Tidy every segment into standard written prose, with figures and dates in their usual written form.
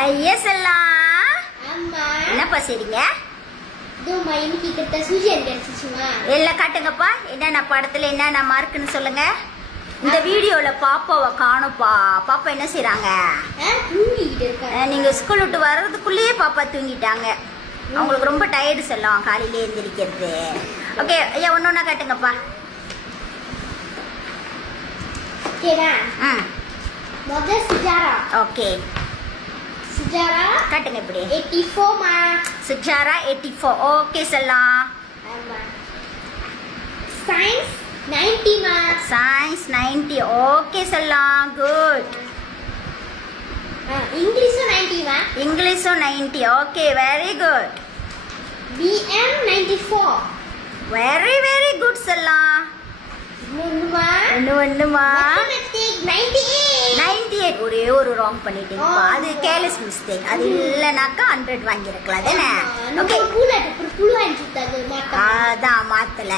ஐயா செல்லம், அம்மா என்னப்பா செய்றீங்க? இதுமா இன்னைக்கு கிட்ட சூஜியன் கிடைச்சிச்சுமா. எல்லாம் காட்டுங்கப்பா, என்னென்ன படத்துல என்னென்ன மார்க்குன்னு சொல்லுங்க. இந்த வீடியோல பாப்பாவை காணும்ப்பா. பாப்பா என்ன செய்றாங்க? தூங்கிட்டு இருக்காங்க. நீங்க ஸ்கூல் விட்டு வர்றதுக்குள்ளேயே பாப்பா தூங்கிட்டாங்க. அவங்களுக்கு ரொம்ப டயர்டு செல்லம் காலையிலே எழுந்திரிக்கிறது. ஓகே ஐயா, ஒன்னொன்னா காட்டுங்கப்பா. ஓகேடா. முதல் சுஜாரா. ஓகே, சுஜாரா காட்டுங்க இப்படி. 84 மா. சுஜாரா 84. ஓகே செல்லம். ஆமா. சயின்ஸ் 90 மா. சயின்ஸ் 90. ஓகே செல்லம், குட். இங்கிலீஷும் 90 மா. இங்கிலீஷும் 90. Okay, very good. BM 94. Very very good செல்லம். மூணுமா. ஒண்ணுமா. மேத்தமேட்டிக் 98. 98. ஒரே ஒரு ராங் பண்ணிட்டீங்கப்பா. அது கேர்லெஸ் மிஸ்டேக். அது இல்லைனாக்கா 100 வாங்கியிருக்கலாம் தானே. ஓகே, புழு அடிச்சுட்டாது மாட்டா. அதான் மாத்தல,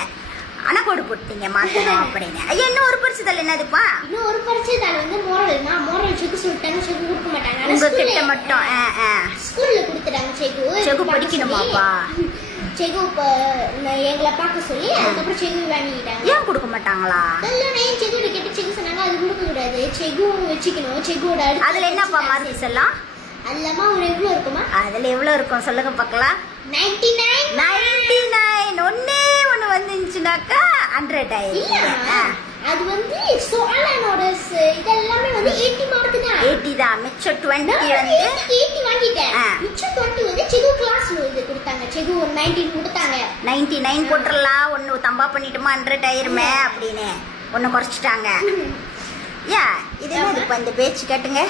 ஆனா கோடு போட்டீங்க மாத்தணும் அப்படின்னு. ஐயா, இன்னும் ஒரு பரிசுதல் என்னதுப்பா? இன்னும் ஒரு பரிசு தாள் வந்து மோரல்மா. மோரல் செக் சொல்லிட்டாங்க, செக் கொடுக்க மாட்டாங்க. உங்க கிட்ட மட்டும் ஸ்கூல்ல கொடுத்துட்டாங்க செக். செக் படிக்கணுமாப்பா? செகு எங்களை பார்க்க சொல்லி அதுக்கப்புறம் செகு வாங்கிட்டாங்க. ஏன் கொடுக்க மாட்டாங்களா? நான் செகு கேட்டு செகு சொன்னாங்க, அது கொடுக்க கூடாது, செகும் வச்சுக்கணும். செகோட அதுல என்னப்பா மார்க்ஸ் எல்லாம்? அதுலமா ஒரு எவ்வளவு இருக்குமா? அதுல எவ்வளவு இருக்கும் சொல்லுங்க பார்க்கலாம். 99. 99. ஒண்ணு வந்துச்சுனாக்கா 100 ஆயிடும். அது வந்து சோலனோட இதெல்லாமே வந்து 80 மார்க் தான். 80 தான். மிச்சம் 20 வந்து 80 வாங்கிட்டேன். மிச்சம் 20 வந்து செகு கிளாஸ் இது கொடுத்தாங்க. செகு 19 கொடுத்தாங்க. 99 போட்டுறலாம். ஒன்னு தம்பா பண்ணிட்டுமா 100 ஆயிருமே அப்படின்னு ஒன்னு குறைச்சிட்டாங்க. யா, இது என்னது இப்ப இந்த பேச்சு கேட்டுங்க.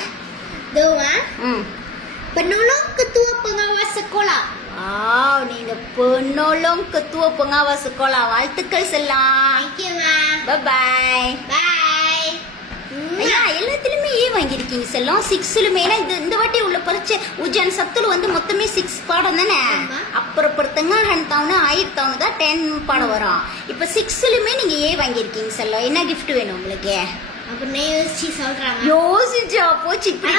Doha penolong ketua pengawas sekolah. நீங்க penolong ketua pengawas sekolah. வாழ்த்துக்கள் செல்லம். Thank you ma. Bye bye. Bye. ஐயா, எல்லாத்துலயுமே ஏ வாங்கியிருக்கீங்க செல்லம். 6லுமே இந்த வாட்டி உள்ள பரீட்சை உஜ்ஜான் சப்துல வந்து மொத்தமே 6 பாடம் தானே. அப்புறம் பொறுத்தங்க 1000 தான் 10 பாடம் வரும். இப்ப 6லுமே நீங்க ஏ வாங்கியிருக்கீங்க செல்லம். என்ன கிஃப்ட் வேணும் உங்களுக்கு? அப்புறம் யோசிச்சு சொல்றாங்க. யோசிச்சா போச்சு. இப்படி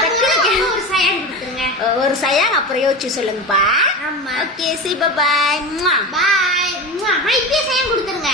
ஒரு சயான் கொடுத்துருங்க. ஒரு சயான் அப்புறம் யோசிச்சு சொல்லுங்கப்பா. ஆமா. Okay, see bye bye. Bye. இப்பயே சயான் கொடுத்துருங்க.